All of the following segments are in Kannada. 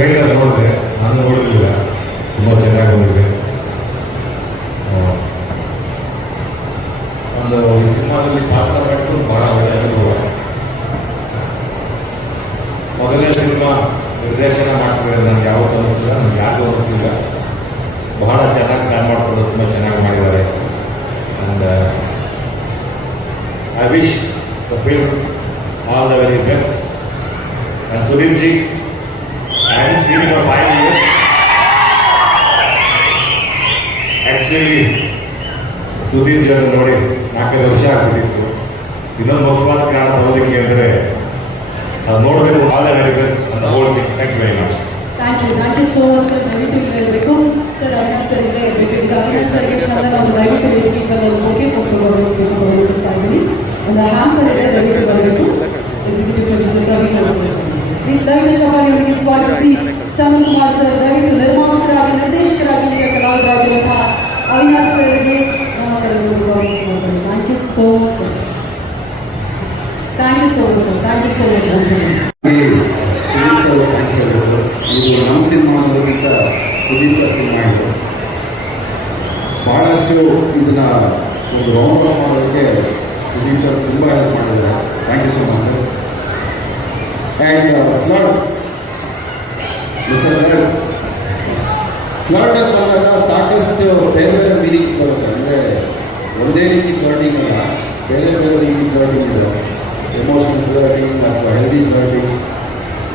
ಟ್ರೇಲರ್ ನೋಡಿದೆ ನಾನು ನೋಡಲಿಲ್ಲ ತುಂಬ ಚೆನ್ನಾಗಿ ಆ, ಒಂದು ಈ ಸಿನಿಮಾದಲ್ಲಿ ಪಾತ್ರ ಬಿಟ್ಟು ಬಹಳ ಒಳ್ಳೆಯ ಅನುಭವ. ಮೊದಲನೇ ಸಿನಿಮಾ ನಿರ್ದೇಶನ ಮಾಡ್ತಿದ್ರೆ ನನಗೆ ಯಾವತ್ತೂ ಅನಿಸ್ತಿಲ್ಲ ನನಗೆ ಯಾರಿಗೂ ಅನಿಸ್ತಿಲ್ಲ. ಬಹಳ ಚೆನ್ನಾಗಿ ಪ್ಲಾನ್ ಮಾಡಿಕೊಂಡು ತುಂಬ ಚೆನ್ನಾಗಿ ಮಾಡಿದ್ದಾರೆ. And I wish the film all the very best and Sudeep ji for five years actually Sudeep ಜನ ನೋಡಿ ನಾಲ್ಕೈದು ವರ್ಷ ಆಗ್ಬಿಟ್ಟಿತ್ತು ಇದೊಂದು ಮುಖ್ಯವಾದ ಕಾರಣ ಬರೋದಕ್ಕೆ ಅಂದರೆ ಅದು ನೋಡಬೇಕು ಆಲ್ ಬೆಸ್ಟ್ ಅಂತ ಹೋಗ್ತೀನಿ thank you very much thank you thank you so much sir ದಯವಿಟ್ಟು ಇರಬೇಕು ಸರ್ ಸರ್ ಇಲ್ಲೇ ಇರಬೇಕು ಇದು ಸರ್ಗೆ ಚಂದ ನಾವು ದಯವಿಟ್ಟು ವೇದಿಕೆ ಬಂದು ಹೋಗಿ ಕೊಟ್ಟು ಗೌರವಿಸಬೇಕು ಹೇಳ್ತಾ ಇದ್ದೀನಿ ಒಂದು ಹ್ಯಾಂಪರ್ ಇದೆ ದಯವಿಟ್ಟು ಬರಬೇಕು ಎಕ್ಸಿಕ್ಯೂಟಿವ್ ಪ್ರೊಡ್ಯೂಸರ್ ಪ್ಲೀಸ್ ದಯವಿಟ್ಟು ಚಪಾಲಿಯವರಿಗೆ ಸ್ವಾಗತಿಸಿ ಚಂದನ್ ಕುಮಾರ್ ಸರ್ ದಯವಿಟ್ಟು ನಿರ್ಮಾಪಕರಾಗಿ ನಿರ್ದೇಶಕರಾಗಿ ಈಗ ಕಲಾವಿದರಾಗಿರುವಂತಹ ಅವಿನಾಶ್ ಸರ್ಗೆ ನಮ್ಮ ಕಡೆಯಿಂದ ಗೌರವಿಸಬೇಕು thank you so much sir thank you so much sir thank you so much once again Sudeep sir thanks ಹೇಳ್ಬೋದು ಇದು ನಮ್ಮ ಸಿನಿಮಾ ಅನ್ನೋದಕ್ಕಿಂತ ಸುದೀಪ್ ಸರ್ ಸಿನಿಮಾ ಇದು ಭಾಳಷ್ಟು ಇದನ್ನ ಒಂದು ರೌಂಡ್ ಅಪ್ ಮಾಡೋದಕ್ಕೆ ಸುದೀಪ್ ಸರ್ ತುಂಬ ಹೆಲ್ಪ್ ಮಾಡಿದ್ದಾರೆ thank you so much sir and flood mister flood ಅಂತ ಬಂದಾಗ ಸಾಕಷ್ಟು ಬೇರೆ ಬೇರೆ ಮೀನಿಂಗ್ಸ್ ಬರುತ್ತೆ. ಅಂದರೆ ಒಂದೇ ರೀತಿ ಫ್ಲಡಿಂಗ್ ಅಲ್ಲ. ಬೇರೆ ಬೇರೆ ರೀತಿ ಫ್ಲಡಿಂಗ್ ಇದೆ. ಎಮೋಷನಲ್ ಫ್ಲಡಿಂಗ್ ಅಥವಾ ಹೆಲ್ದಿ ಫ್ಲಡಿಂಗ್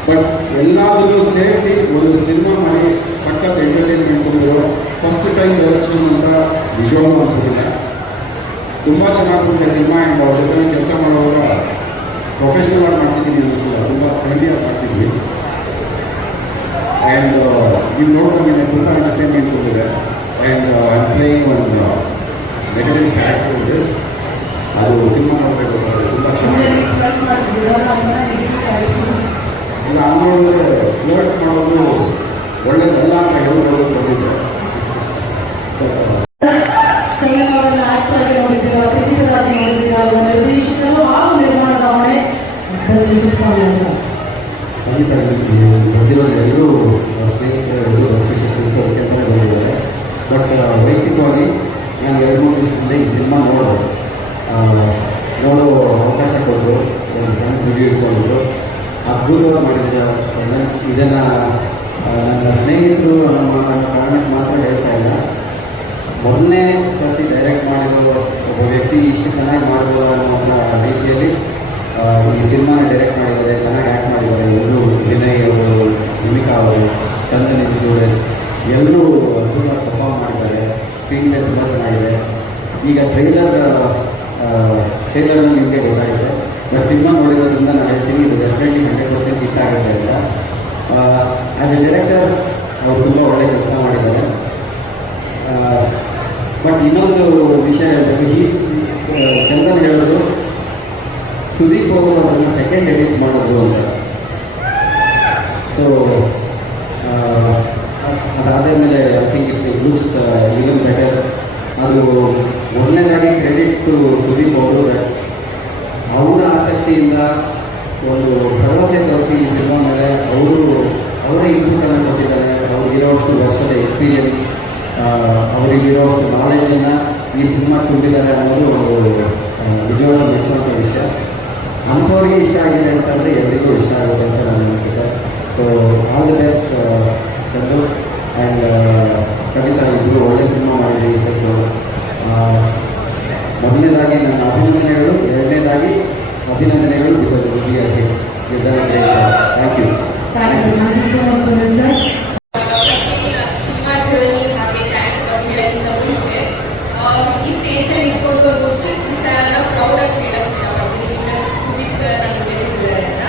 ಬಟ್ ಎಲ್ಲಾದರೂ ಸೇರಿಸಿ ಒಂದು ಸಿನಿಮಾ ಮಾಡಿ ಸಖತ್ ಎಂಟರ್ಟೈನ್ಮೆಂಟ್ ಬಂದಿರೋ ಫಸ್ಟ್ ಟೈಮ್ ಎಲೆಕ್ಷನ್ ಅಂತ ನಿಜವಾಗ್ಲೂ ಅನ್ಸೋದಿಲ್ಲ. ತುಂಬ ಚೆನ್ನಾಗಿ ಸಿನಿಮಾ ಆ್ಯಂಡ್ ಅವ್ರ ಜೊತೆ ಕೆಲಸ ಮಾಡುವಾಗ ಪ್ರೊಫೆಷ್ನಲ್ ಆಗಿ ಮಾಡ್ತಿದ್ದೀನಿ ಅನಿಸಿಲ್ಲ ತುಂಬ ಫ್ರೆಂಡ್ಲಿಯಾಗಿ ಮಾಡ್ತಿದ್ವಿ. ಆ್ಯಂಡ್ ನೀವು ನೋಡ್ಕೊಂಡ್ಮೇಲೆ ತುಂಬ ಎಂಟರ್ಟೈನ್ಮೆಂಟ್ ತುಂಬಿದೆ ಆ್ಯಂಡ್ ಐ ಪ್ಲೇಯಿಂಗ್ ಒಂದು ನೆಗೆಟಿವ್ ಕ್ಯಾರೆಕ್ಟರ್ ಇದೆ ಅದು ಸಿನಿಮಾ ನೋಡಬೇಕು ತುಂಬ ಚೆನ್ನಾಗಿದೆ. ಇಲ್ಲ ನೋಡಿದ್ರೆ ಫ್ಲೋಟ್ ಮಾಡೋದು ಒಳ್ಳೇದಲ್ಲ ಅಂತ ಹೇಳ್ಬೋದು ಬಂದಿದ್ದೆ. ನೀವು ಸ್ನೇಹಿತರೆಲ್ಲರೂ ಎಲ್ಲರೂ ಸ್ನೇಹಿತರು ಅದಕ್ಕೆ ಬಂದಿದ್ದಾರೆ. ಬಟ್ ವೈಯಕ್ತಿಕವಾಗಿ ನಾನು ಎರಡು ಮೂರು ದಿವಸದಿಂದ ಈ ಸಿನಿಮಾ ನೋಡಿದೆ. ಆ, ನೋಡೋ ಅವಕಾಶ ಕೊಟ್ಟರು ಒಂದು ಸಣ್ಣ ವಿಡಿಯೋ ಇಟ್ಕೊಂಡು ಅದ್ಭುತವಾಗಿ ಮಾಡಿದ್ದಾರೆ ಚಂದನ್ ಇದನ್ನು ನನ್ನ ಸ್ನೇಹಿತರು ನಮ್ಮ ಕಾರಣಕ್ಕೆ ಮಾತ್ರ ಹೇಳ್ತಾ ಇಲ್ಲ. ಮೊದಲನೇ ಸರ್ತಿ ಡೈರೆಕ್ಟ್ ಮಾಡಿರೋ ಒಬ್ಬ ವ್ಯಕ್ತಿ ಇಷ್ಟು ಚೆನ್ನಾಗಿ ಮಾಡ್ಬೋದು ಅನ್ನೋ ರೀತಿಯಲ್ಲಿ ಈ ಸಿನಿಮಾನ ಡೈರೆಕ್ಟ್ ಮಾಡಿದ್ದಾರೆ, ಚೆನ್ನಾಗಿ ಆ್ಯಕ್ಟ್ ಮಾಡಿದ್ದಾರೆ ಎಲ್ಲರೂ, ವಿನಯ್ ಅವರು, ಭೂಮಿಕಾ ಅವರು, ಚಂದನ್ ಇದ್ದೂರೆ ಎಲ್ಲರೂ ಅದ್ಭುತ ಪರ್ಫಾರ್ಮ್ ಮಾಡಿದ್ದಾರೆ. ಸ್ಕ್ರೀನ್ ಪ್ಲೇ ತುಂಬ ಚೆನ್ನಾಗಿದೆ. ಈಗ ಟ್ರೈಲರ್ ಟ್ರೈಲರ್ನಲ್ಲಿ ನಿಮಗೆ ಗೊತ್ತಾಗಿದೆ ಬಟ್ ಸಿನಿಮಾ ನೋಡಿರೋದ್ರಿಂದ ನಾನು ಹೇಳ್ತೀನಿ ಇದು ಡೆಫಿನೆಟ್ಲಿ ಹಂಡ್ರೆಡ್ ಪರ್ಸೆಂಟ್ ಹಿಟ್ ಆಗುತ್ತೆ ಅಂತ. ಆ್ಯಸ್ ಎ ಡೈರೆಕ್ಟರ್ ಅವರು ತುಂಬ ಒಳ್ಳೆಯ ಕೆಲಸ ಮಾಡಿದ್ದಾರೆ. ಬಟ್ ಇನ್ನೊಂದು ವಿಷಯ ಹೇಳ್ಬೇಕು. ಈ ಚಂದನ್ ಅವರು ಅದನ್ನು ಸೆಕೆಂಡ್ ಎಡಿಟ್ ಮಾಡೋದು ಅಂತ. ಸೊ ಅದಾದಮೇಲೆ I think it looks even better ಅದು ಮೊದಲನೇದಾಗಿ ಕ್ರೆಡಿಟ್ ಸುದೀಪ್ ಅವರು. ಅವರ ಆಸಕ್ತಿಯಿಂದ ಒಂದು ಭರವಸೆ ತೋರಿಸಿ ಈ ಸಿನಿಮಾ ಮೇಲೆ ಅವರು, ಅವರ ಇನ್ಪುಟನ್ನು ಕೊಟ್ಟಿದ್ದಾರೆ. ಅವ್ರಿಗಿರೋಷ್ಟು ವರ್ಷದ ಎಕ್ಸ್ಪೀರಿಯನ್ಸ್ ಅವರಿಗಿರೋಷ್ಟು ನಾಲೆಡ್ಜನ್ನು ಈ ಸಿನಿಮಾ ತುಂಬಿದ್ದಾರೆ ಅನ್ನೋದು ನಿಜವಾದ ಮೆಚ್ಚುವಂಥ ವಿಷಯ. ಅಂಥವ್ರಿಗೆ ಇಷ್ಟ ಆಗಿದೆ ಅಂತಂದರೆ ಎಲ್ರಿಗೂ ಇಷ್ಟ ಆಗುತ್ತೆ ಅಂತ ನಾನು ಅನಿಸುತ್ತೆ. So all the best Chandru and ಖಂಡಿತ ಇಬ್ಬರು ಒಳ್ಳೆ ಸಿನಿಮಾ ಮಾಡಿದೆ ಇವತ್ತು ಮೊದಲನೇದಾಗಿ ನನ್ನ ಅಭಿನಂದನೆಗಳು, ಎರಡನೇದಾಗಿ ಅಭಿನಂದನೆಗಳು, because thank you Thank you. Thank you so much, Sunil sir. ತುಂಬಾ ಜರ್ನಿ ಆಗಬೇಕಾಯ್ತು ಅಂತ ಹೇಳೋಕ್ಕಿಂತ ಮುಂಚೆ ಆ, ಈ ಸ್ಟೇಜಲ್ಲಿ ಇಟ್ಕೊಂಡು ಒಂದು ಚಿಕ್ಕ ವಿಚಾರನ ಪ್ರೌಡಾಗಿ ಹೇಳೋಕ್ಕೆ ಇಷ್ಟಪಡ್ತೀನಿ ಸುದೀಪ್ ಸರ್ ನನ್ನ ಬೆಳೆದಿದ್ದಾರೆ ಅಂತ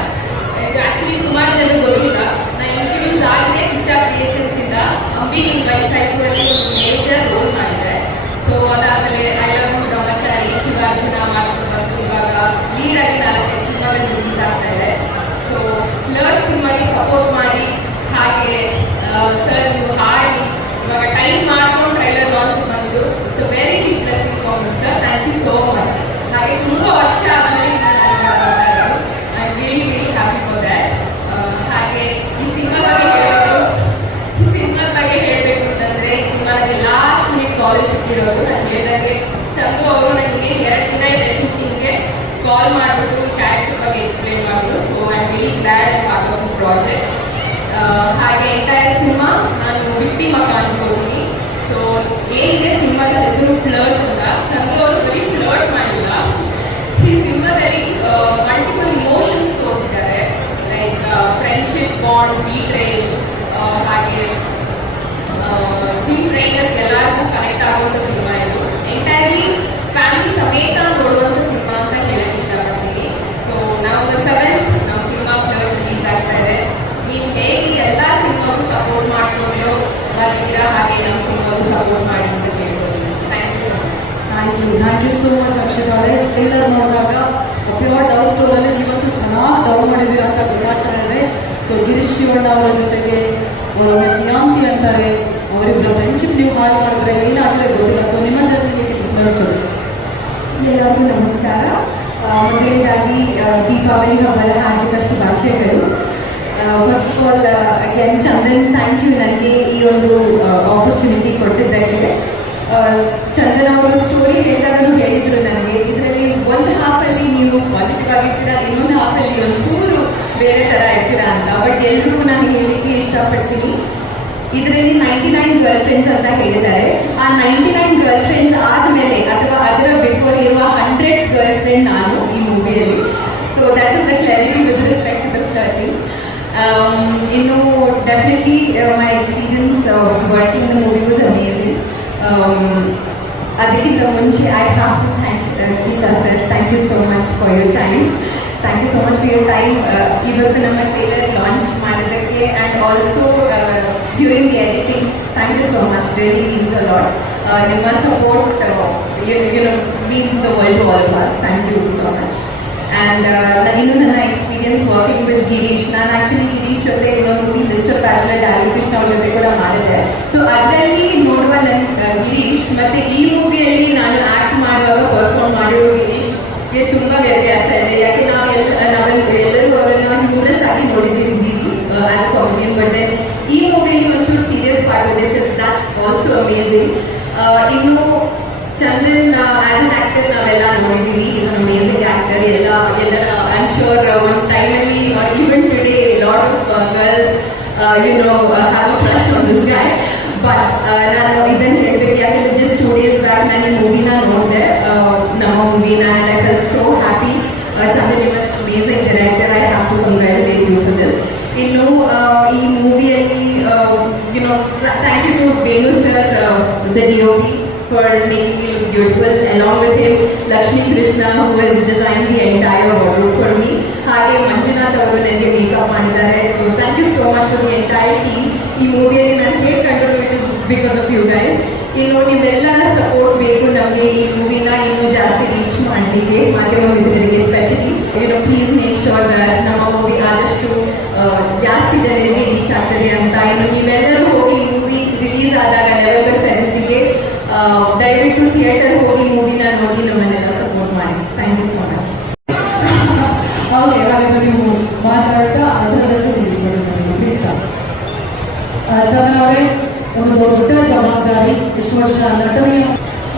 ಇದು ಆ್ಯಕ್ಚುಲಿ ಸುಮಾರು ಜನ ಗೊತ್ತಿಲ್ಲ ನಾನು ಇಂಟ್ರೊಡ್ಯೂಸ್ ಆಗಿದೆ ಕಿಚ್ಚ ಕ್ರಿಯೇಷನ್ಸಿಂದ ಅಂಬಿ ನಿಮ್ಮ ವಯಸ್ಸಾಯಿತು ಅಲ್ಲಿ ಒಂದು ಮೇಜರ್ ರೋಲ್ ಮಾಡಿದೆ ಸೊ ಅದಾದಮೇಲೆ ಐ ಲವ್ ಬ್ರಹ್ಮಚಾರಿ ಶಿವಾರ್ಜುನ ಮಾಡ್ಕೊಂಡು ಬಂದು ಇವಾಗ ಈ ಮಾಡಿಬಿಟ್ಟು ಕ್ಯಾರೆಕ್ಟರ್ ಬಗ್ಗೆ ಎಕ್ಸ್ಪ್ಲೇನ್ ಮಾಡಿದ್ರು so I very glad part of this project ಹಾಗೆ ಎಂಟೈರ್ ಸಿನಿಮಾ ನಾನು ವಿಕ್ಟಿಮ್ ಆಗಿ ಕಾಣಿಸ್ಕೊಳ್ತೀನಿ ಸೊ ಏನಿದೆ ಸಿನಿಮಾದ ಹೆಸರು ಫ್ಲರ್ಟ್ ಅಂತ ಚಂದು ಅವರು ಬರೀ ಫ್ಲರ್ಟ್ ಮಾಡಿಲ್ಲ ಈ ಸಿನಿಮಾದಲ್ಲಿ ಮಲ್ಟಿಪಲ್ ಇಮೋಷನ್ಸ್ ತೋರಿಸಿದ್ದಾರೆ ಲೈಕ್ ಫ್ರೆಂಡ್ಶಿಪ್ ಬಾಂಡ್ ಟ್ರೈನ್ ಹಾಗೆ ಜಿಮ್ ಟ್ರೈನರ್ಸ್ ಎಲ್ಲರಿಗೂ ಕನೆಕ್ಟ್ ಆಗುವಂಥ ಸಿನಿಮಾ ಇದು. ಎಂಟೈರ್ಲಿ ಫ್ಯಾಮಿಲಿ ಸಮೇತ ನೋಡುವಂಥ ಸಿನಿಮಾ ಅಂತ ಹೇಳಕ್ಕೆ ಇಷ್ಟಪಡ್ತೀನಿ. ಸೊ ನಾವು ಸೆವೆಂತ್ ನಮ್ಮ ಸಿನಿಮಾ ಫ್ಲರ್ ರಿಲೀಸ್ ಆಗ್ತಾ ಇದೆ. ನೀವು ಹೇಗೆ ಎಲ್ಲ ಸಿನಿಮಾಗೂ ಸಪೋರ್ಟ್ ಮಾಡಿಕೊಂಡು ಬರ್ತೀರಾ ಹಾಗೆ ನಮ್ಮ ಸಿನಿಮಾಗೂ ಸಪೋರ್ಟ್ ಮಾಡಿ ಅಂತ ಕೇಳ್ಬೋದು. Thank you thank you thank you so much Akshata ಅವರೇ. ಟ್ರೈಲರ್ ನೋಡಿದಾಗ ಪ್ಯೂರ್ ಡವ್ ಸ್ಟೋರಲ್ಲಿ ನೀವಂತೂ ಚೆನ್ನಾಗಿ ಡವ್ ಮಾಡಿದ್ದೀರಾ ಅಂತ ಗೊತ್ತಾಗ್ತಾ ಸೊ ಗಿರೀಶ್ ಶಿವಣ್ಣ ಅವರ ಜೊತೆಗೆ ಫಿಯಾನ್ಸಿ ಅಂತಾರೆ ಅವರಿಬ್ಬರ ಫ್ರೆಂಡ್ಶಿಪ್ ನೀವು ಹಾಳು ಮಾಡಿದ್ರೆ ಏನಾದರೆ ಗೊತ್ತಿಲ್ಲ. ಸೊ ನಿಮ್ಮ ಜೊತೆ ಹೇಗಿತ್ತು ನಡ್ಸೋದು ಎಲ್ಲರಿಗೂ ನಮಸ್ಕಾರ. ಮೊದಲನೇದಾಗಿ ದೀಪಾವಳಿ ಹಬ್ಬದ ಹಾರ್ದಿಕ ಶುಭಾಶಯಗಳು. First of all again Chandran thank you ನನಗೆ ಈ ಒಂದು ಆಪರ್ಚುನಿಟಿ ಕೊಟ್ಟಿದ್ದಕ್ಕೆ. ಚಂದ್ರನ ಅವರ ಸ್ಟೋರಿ ಎಲ್ಲರೂ ಹೇಳಿದರು ನನಗೆ. ಇದರಲ್ಲಿ ಒಂದು ಹಾಫಲ್ಲಿ ನೀವು ಪಾಸಿಟಿವ್ ಆಗಿರ್ತೀರಾ, ಇನ್ನೊಂದು ಹಾಫಲ್ಲಿ ಒಂಚೂರು ಬೇರೆ ಥರ ಇರ್ತೀರಾ ಅಂತ. ಬಟ್ ಎಲ್ಲರೂ ನಾನು ಹೇಳಲಿಕ್ಕೆ ಇಷ್ಟಪಡ್ತೀನಿ. ಇದರಲ್ಲಿ ನೈಂಟಿ ನೈನ್ ಗರ್ಲ್ ಫ್ರೆಂಡ್ಸ್ ಅಂತ ಹೇಳಿದ್ದಾರೆ. ಆ ನೈಂಟಿ ನೈನ್ ಗರ್ಲ್ ಫ್ರೆಂಡ್ಸ್ ಆದಮೇಲೆ ಅಥವಾ ಅದರ ಬಿಫೋರ್ ಇರುವ ಹಂಡ್ರೆಡ್ ಗರ್ಲ್ ಫ್ರೆಂಡ್ ನಾನು ಈ ಮೂವಿಯಲ್ಲಿ so that is the clarity with respect to flirting ಇನ್ನು definitely my experience working the movie was amazing ಅದಕ್ಕಿಂತ ಮುಂಚೆ I have to thanks teacher sir thank you so much for your time you so much for your time ಇವತ್ತು ನಮ್ಮ ಟ್ರೇಲರ್ ಲಾಂಚ್ ಮಾಡೋದಕ್ಕೆ and also during the editing thank you so much really means a lot ನಿಮ್ಮ support you know means the world to all as thank you so much and ಇನ್ನು ನನ್ನ ಎಕ್ಸ್ಪೀರಿಯನ್ಸ್ ವರ್ಕಿಂಗ್ ವಿತ್ ಗಿರೀಶ್ ನಾನು ಆ್ಯಕ್ಚುಲಿ ಗಿರೀಶ್ ಜೊತೆ ಇನ್ನೊಂದು movie Mister Bachelor darling Krishna ಅವ್ರ ಜೊತೆ ಕೂಡ ಮಾಡಿದ್ದೆ ಸೊ ಅದರಲ್ಲಿ ನೋಡುವ ನನ್ನ ಗಿರೀಶ್ ಮತ್ತು ಈ ಮೂವಿಯಲ್ಲಿ ನಾನು ಆ್ಯಕ್ಟ್ ಮಾಡುವಾಗ ಪರ್ಫಾರ್ಮ್ ಮಾಡಿರೋ ಗಿರೀಶ್ಗೆ ತುಂಬ ವ್ಯತ್ಯಾಸ ಇದೆ ಯಾಕೆ ನಾವು ಎಲ್ಲ ನಾವು ಎಲ್ಲರೂ ಅವರನ್ನು ಹ್ಯೂಮರಸ್ ಆಗಿ ನೋಡಿದ್ದೀವಿ ಆಸ್ ಅ ಕಾಮಿಡಿಯನ್ ಬಟ್ ಈ ಮೂವಿಯಲ್ಲಿ ಒಂಚೂರು ಸೀರಿಯಸ್ ಪಾರ್ಟ್ ಇದೆ ಸೊ ದಟ್ಸ್ ಆಲ್ಸೋ ಅಮೇಝಿಂಗ್ ಇನ್ನು ಚಂದನ್ ಆಸ್ ಅನ್ ಆಕ್ಟರ್ ನಾವೆಲ್ಲ ನೋಡಿದ್ದೀವಿ ಇಸ್ ಅನ್ ಅಮೇಝಿಂಗ್ ಆಕ್ಟರ್ ಎಲ್ಲ ಎಲ್ಲರ ಐಮ್ ಶ್ಯೂರ್ ಒಂದು ಟೈಮಲ್ಲಿ even today lot of girls you know have a crush on this guy but ನಾನು ಇದನ್ನು ಹೇಳಬೇಕು. ಯಾಕಂದರೆ ಜಸ್ಟ್ ಟೂ ಡೇಸ್ ಬ್ಯಾಕ್ ನಾನು ಈ ಮೂವಿನ ನೋಡಿದೆ. ನಮ್ಮ ಮೂವಿನ and I felt so happy Chandan O P for making me look beautiful along with him Lakshmi Krishna who is design the entire wardrobe for me ಹಾಗೆ ಮಂಜುನಾಥ್ ಅವರು ನನಗೆ ಮೇಕಪ್ ಮಾಡಿದ್ದಾರೆ thank you so much for the entire team ಈ ಮೂವಿಯಲ್ಲಿ ನಾನು ಹೇಗೆ ಕಂಡು it is because of you guys ಇನ್ನು ನಿಮ್ಮೆಲ್ಲರ ಸಪೋರ್ಟ್ ಬೇಕು ನಮಗೆ ಈ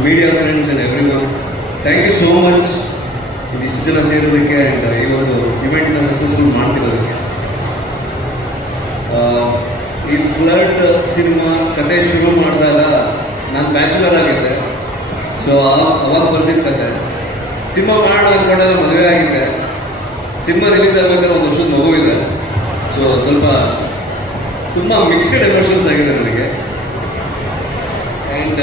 media friends and everyone thank you so much ಇದಿಷ್ಟು ಜನ ಸೇರೋದಕ್ಕೆ ಆ್ಯಂಡ್ ಈ ಒಂದು ಇವೆಂಟ್ನ ಸಕ್ಸಸ್ಫುಲ್ ಮಾಡ್ತಿರೋದಕ್ಕೆ. ಈ ಫ್ಲರ್ಟ್ ಸಿನಿಮಾ ಕತೆ ಶುರು ಮಾಡಿದಾಗ ನಾನು ಬ್ಯಾಚುಲರ್ ಆಗಿದ್ದೆ. ಸೊ ಅವಾಗ ಬರ್ತಿದ್ದ ಕತೆ. ಸಿನಿಮಾ ಮಾಡೋಣ ಅಂದ್ಕೊಂಡಾಗ ಮದುವೆ ಆಗಿದ್ದೆ. ಸಿನಿಮಾ ರಿಲೀಸ್ ಆಗಬೇಕಾದ್ರೆ ಒಂದು ವರ್ಷದ ಮಗು ಇದೆ. ಸೊ ಸ್ವಲ್ಪ ತುಂಬ ಮಿಕ್ಸ್ಡ್ ಎಮೋಷನ್ಸ್ ಆಗಿದೆ ನನಗೆ. ಆ್ಯಂಡ್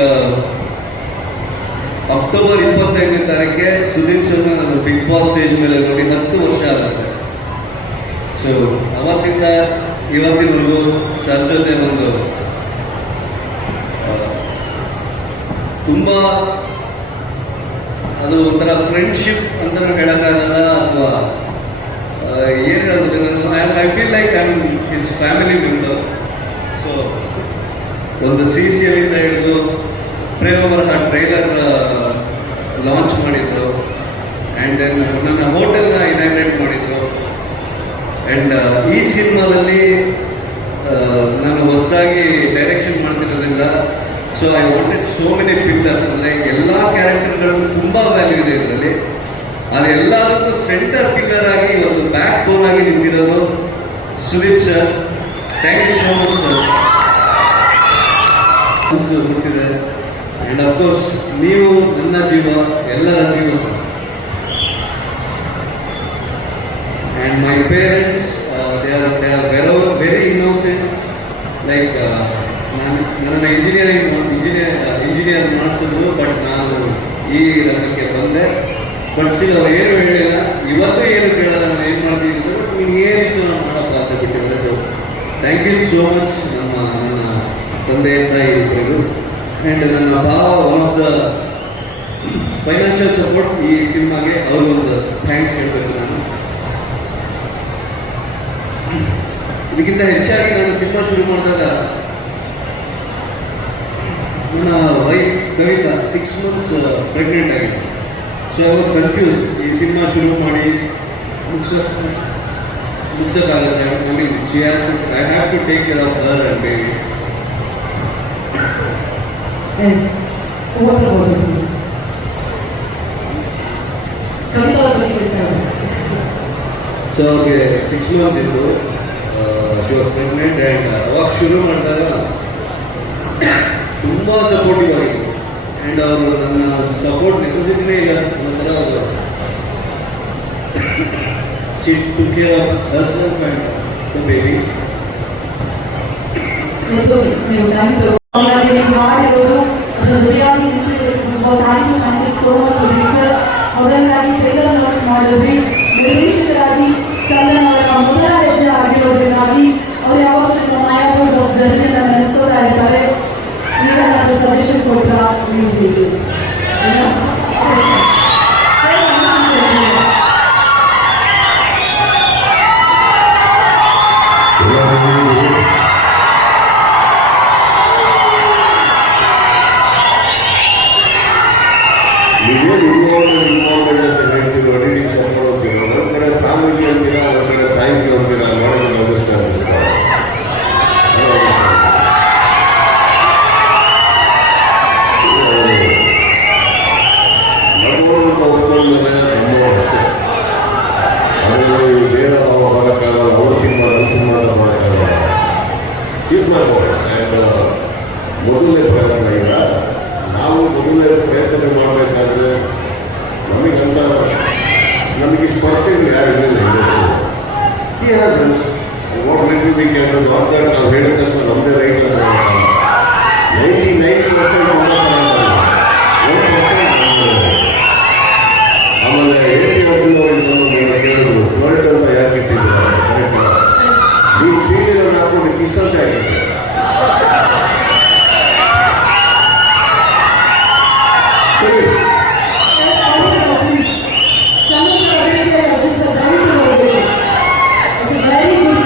ಅಕ್ಟೋಬರ್ ಇಪ್ಪತ್ತೈದನೇ ತಾರೀಕೆ ಸುದೀಪ್ ಶರ್ಮಾ ನಾನು ಬಿಗ್ ಬಾಸ್ ಸ್ಟೇಜ್ ಮೇಲೆ ನೋಡಿ ಹತ್ತು ವರ್ಷ ಆಗುತ್ತೆ. ಸೊ ಅವತ್ತಿಂದ ಇವತ್ತಿನವರೆಗೂ ಸರ್ ಜೊತೆ ಒಂದು ತುಂಬ ಅದು ಒಂಥರ ಫ್ರೆಂಡ್ಶಿಪ್ ಅಂತಲೂ ಹೇಳೋಕ್ಕಾಗಲ್ಲ ಅಥವಾ ಏನು ಹೇಳೋದು I feel like I am his family member ಒಂದು ಸಿ ಸಿ ಎಲ್ಲಿಂದ ಹಿಡಿದು ಪ್ರೇಮ ಬರಹ ಟ್ರೈಲರ್ ಲಾಂಚ್ ಮಾಡಿದ್ರು. ಆ್ಯಂಡ್ ನನ್ನ ಹೋಟೆಲ್ನ ಇನಾಗ್ರೇಟ್ ಮಾಡಿದ್ರು. ಆ್ಯಂಡ್ ಈ ಸಿನಿಮಾದಲ್ಲಿ ನಾನು ಹೊಸದಾಗಿ direction ಮಾಡ್ತಿರೋದ್ರಿಂದ so I wanted so many pictures ಅಂದರೆ ಎಲ್ಲ ಕ್ಯಾರೆಕ್ಟರ್ಗಳನ್ನು ತುಂಬ ವ್ಯಾಲ್ಯೂ ಇದೆ ಇದರಲ್ಲಿ. ಅದೆಲ್ಲದಕ್ಕೂ ಸೆಂಟರ್ ಪಿಲ್ಲರ್ ಆಗಿ ಒಂದು ಬ್ಯಾಕ್ ಬೋನ್ ಆಗಿ ನಿಂತಿರೋದು Sudeep sir thank you so much sir ಹುಟ್ಟಿದೆ. ಆ್ಯಂಡ್ ಅಫ್ಕೋರ್ಸ್ ನೀವು ನನ್ನ ಜೀವ, ಎಲ್ಲರ ಜೀವ sir and my parents they are they are very very innocent like ನಾನು ನನ್ನ ಇಂಜಿನಿಯರಿಂಗ್ ಇಂಜಿನಿಯರ್ ಇಂಜಿನಿಯರ್ ಮಾಡಿಸಿದ್ರು ಬಟ್ ನಾನು ಈ ರಂಗಕ್ಕೆ ಬಂದೆ. ಬಟ್ ಸ್ಟಿಲ್ ಅವ್ರು ಏನು ಹೇಳಿಲ್ಲ. ಇವತ್ತು ಏನು ಕೇಳಲ್ಲ, ನಾನು ಏನು ಮಾಡ್ತೀನಿ ಬಟ್ ನೀನು ಏನು ಇಷ್ಟ ನಾನು ಅಂತ ಬಿಟ್ಟಿರೋದು ಥ್ಯಾಂಕ್ ಯು ಸೋ ಮಚ್ ತಂದೆ ತಾಯಿ ಇಬ್ಬರಿಗೂ ಆ್ಯಂಡ್ ನನ್ನ ಭಾವ one of the financial support ಈ ಸಿನಿಮಾಗೆ ಅವ್ರಿಗೊಂದು ಥ್ಯಾಂಕ್ಸ್ ಹೇಳಬೇಕು ನಾನು. ಇದಕ್ಕಿಂತ ಹೆಚ್ಚಾಗಿ ನಾನು ಸಿನಿಮಾ ಶುರು ಮಾಡಿದಾಗ ನನ್ನ wife Kavita six months pregnant ಆಗಿದೆ ಸೊ ಐ ವಾಸ್ ಕನ್ಫ್ಯೂಸ್ ಈ ಸಿನಿಮಾ ಶುರು ಮಾಡಿ ಮುಗ್ಸೋಕ್ ಮುಗಿಸೋಕ್ಕಾಗುತ್ತೆ I I have to take care of her and baby as over please Kavita ಅವ್ರ ಬಗ್ಗೆ ಹೇಳ್ತಾರೆ ಸೊ ಅವ್ರಿಗೆ ಸಿಕ್ಸ್ ಮಂತ್ಸ್ ಇತ್ತು ಶಿ ವಾಸ್ ಪ್ರೆಗ್ನೆಂಟ್ ಆ್ಯಂಡ್ ಅವಾಗ ಶುರು ಮಾಡಿದಾಗ ತುಂಬ ಸಪೋರ್ಟಿವ್ ಆಗಿತ್ತು ಆ್ಯಂಡ್ ಅವರು ನನ್ನ ಸಪೋರ್ಟ್ ನೆಸೆಸಿಟಿನೇ ಇಲ್ಲ ಒಂಥರ ಅವರು she to care of herself and the baby ನೀವು ಟೈಮ್ ಹಾಗಾಗಿ ನೀವು ಮಾಡಿರೋದು ಅದ್ರ ಜೊತೆಯಾಗಿ ನಿಂತಿರೋದು thank you thank you so much Sudeep sir ಅವರನ್ನಾಗಿ trailer launch ಮಾಡಿದ್ರಿ ನಿರ್ದೇಶಕರಾಗಿ ಚಂದನ್ ಅವರ ಮೊದಲ ಹೆಜ್ಜೆ ಆಗಿರೋದ್ರಿಂದಾಗಿ ಅವ್ರು ಯಾವಾಗಲೂ ನಮ್ಮ ನಾಯಕರು ಜರ್ನಿಯನ್ನು ನಡೆಸ್ಕೋತಾ ಇರ್ತಾರೆ ಈಗ ನನಗೆ ಸಜೆಷನ್ ಕೊಟ್ಟ ನೀವು ನೀವೇನು ಇನ್ವಾಲ್ವ್ ಇನ್ವಾಲ್ವ್ಮೆಂಟ್ ಅಂತ ಹೇಳ್ತೀರೋ ಎಡಿಟಿಂಗ್ ಸೆಂಟರ್ ಹೋಗ್ತೀರೋ ಒಂದು ಕಡೆ ಫ್ಯಾಮಿಲಿ ಅಂತೀರಾ ಒಂದು ಕಡೆ ಥ್ಯಾಂಕ್ ಯು ಅಂತೀರಾ ನೋಡೋದು ನಮಸ್ಕಾರ ನಮ್ಮವರು ಅಂತ ಒಪ್ಕೊಂಡ್ಮೇಲೆ ನಮ್ಮವರು ಅಷ್ಟೇ ಅವರು ಬೇರೆ ನಾವು ಮಾಡೋಕ್ಕಾಗಲ್ಲ ಅವ್ರ ಸಿನಿಮಾ ನನ್ನ ಸಿನಿಮಾ ಅಂತ ಮಾಡೋಕ್ಕಾಗಲ್ಲ ಈಸ್ ಮಾಡ್ಬೋದು ಆ್ಯಂಡ್ ಮೊದಲನೇ ಪ್ರಯತ್ನ ಈಗ ನಾವು ಮೊದಲನೇ ಪ್ರಯತ್ನ ಮಾಡಬೇಕಾದ್ರೆ ನಮಗಂತ ನಮಗೆ ಸ್ಪರ್ಶಗಳು ಯಾರು ಇರಲಿಲ್ಲ ಇಂಡಸ್ಟ್ರಿ ಈ ಹ್ಯಾಸ್ ವಾಟ್ ಮೆಂಟ್ ಬಿ ಕ್ಯಾನ್ ದಟ್ ನಾವು ಹೇಳಿದ ತಕ್ಷಣ ನಮ್ಮದೇ ರೈಟ್ ಅಂತ ninety nine percent one percent ಆಮೇಲೆ ಏಯ್ಟಿ ಪರ್ಸೆಂಟ್ ಕೇಳಿದ್ರು. ಫ್ಲಡ್ ಸೀರಿಯಲ್ ಹಾಕೊಂಡು ಕಿಸ್ ಅಂತ ಆಗಿತ್ತು ಸರಿ ವೆರಿ ಗುಡ್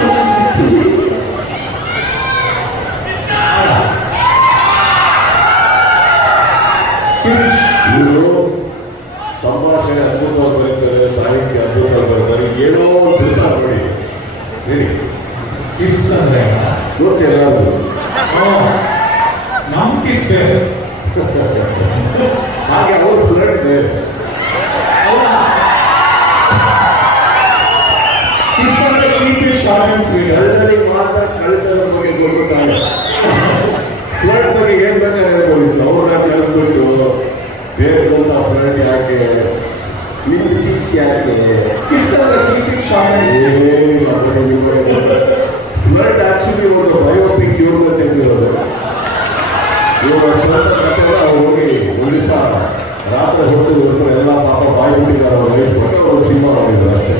ಇವರು ಸಂಭಾಷಣೆ ಅದ್ಭುತವಾಗಿ ಬರೀತಾರೆ ಸಾಹಿತ್ಯ ಅದ್ಭುತವಾಗಿ ಬರೀತಾರೆ ಏನೋ ಒಂದು ಬಿಡ್ತಾರೆ ನೋಡಿ ಹೇಳಿ ಕಿಸ್ ಅಂದ್ರೆ ಗೊತ್ತಿಲ್ಲ ಅದು ನಮ್ ಕಿಸ್ ಬೇರೆ ಹಾಗೆ ಅವ್ರ ಫ್ಲಡ್ ಬೇರೆ ಕಿಸ್ ಅಂದ್ರೆ keep it short and sweet ಎಲ್ಲರಿಗೆ ಮಾತ್ರ ಕಳಿತದ ಬಗ್ಗೆ ಗೊತ್ತಾಗ ಫ್ಲಡ್ ಬಗ್ಗೆ ಏನ್ ಬೇಕಾದ್ರೆ ಹೇಳ್ಬೋದು ಅವ್ರನ್ನ ಕೇಳ್ಬಿಟ್ಟು ಬೇರೆ ಅಂತ ಫ್ಲಡ್ ಯಾಕೆ ನಿಮ್ದು ಕಿಸ್ ಯಾಕೆ ಕಿಸ್ ಅಂದ್ರೆ keep it short and sweet ಏನಿಲ್ಲ ಫ್ಲಡ್ ಆಕ್ಚುಲಿ ಒಂದು ಬಯೋಪಿಕ್ ಇವ್ರನ್ನ ತೆಗೆದಿರೋದು ಇವರ ಸ್ವಂತ ಕಥೆನ ಅವ್ರು ಹೋಗಿ ಒಂದು ದಿವಸ ರಾತ್ರಿ ಹೊತ್ತು ಇವ್ರು ಎಲ್ಲ ಪಾಪ ಬಾಯಿ ಬಿಟ್ಟಿದ್ದಾರೆ ಅವ್ರ ಲೈಫ್ ಕೊಟ್ಟು ಅವ್ರು ಸಿನಿಮಾ ಮಾಡಿದ್ರು ಅಷ್ಟೇ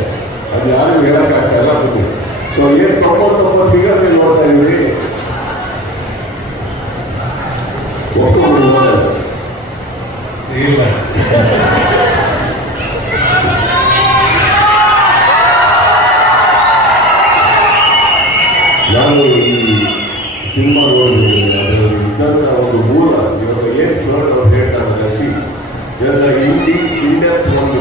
ಅದು ಯಾರಿಗೂ ಹೇಳೋಕ್ಕಾಗ್ತಾ ಗೊತ್ತು ಸೊ ಏನು ತೊಂಬತ್ತೊಂಬತ್ತು ಫಿಗರ್ ನೀವು ನೋಡ್ತಾ ಇದ್ದೀವಿ ಒಪ್ಕೊಂಡು ಇಲ್ಲ ನಾನು ಈ ಸಿನಿಮಾ ನೋಡಿದ್ದೀನಿ ಅದರಲ್ಲಿ ಇದ್ದಂಥ ಒಂದು ಮೂಲ ಇವಾಗ ಏನು ಫ್ಲೋಟ್ ಅವ್ರು ಹೇಳ್ತಾರೆ C S Hindi in depth ಒಂದು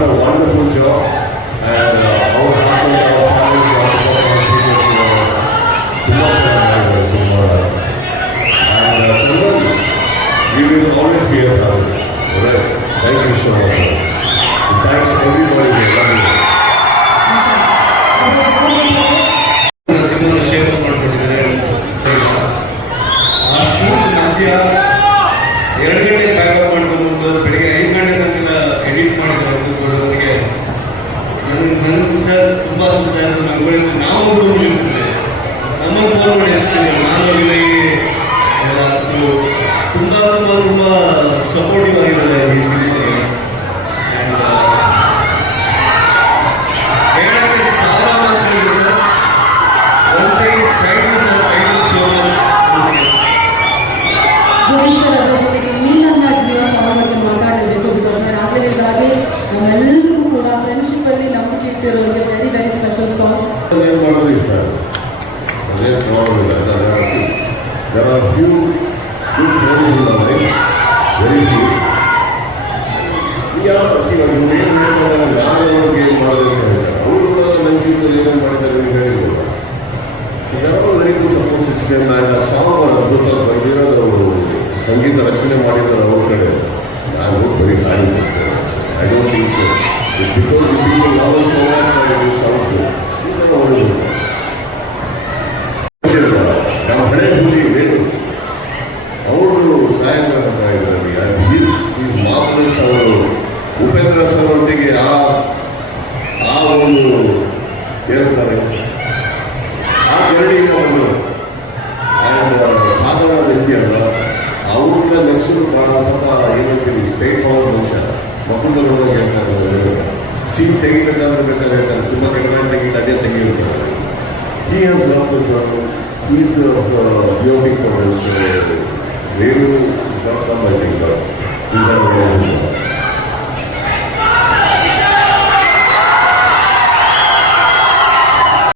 done a wonderful job. And, uh, ಸುಮಾರು ಸಪೋರ್ಟಿವ್ ಆಗಿದ್ದಾರೆ ವಿಜ್ಞಾನ ಸಿಗೋದು ಏನು ಮಾಡೋದು ಅವರು ಕೂಡ ನನ್ನ ಏನು ಮಾಡ್ತಾರೆ ಅಂತ ಹೇಳಿದ್ರು ಇದೆಲ್ಲ ವೆರಿಗೂ ಸಪೋರ್ಟ್ ಸಿಸ್ಟಮ್ ಆ್ಯಂಡ್ ಸಂಗೀತ ರಚನೆ ಮಾಡಿದ್ದಾರೆ ಅವ್ರ ಕಡೆ ನಾನು ಬರೀ ಹಾಡಿದ್ದೆ I don't think so because people love so much I do sounds ಇದೆಲ್ಲ ಒಳ್ಳೆಯದು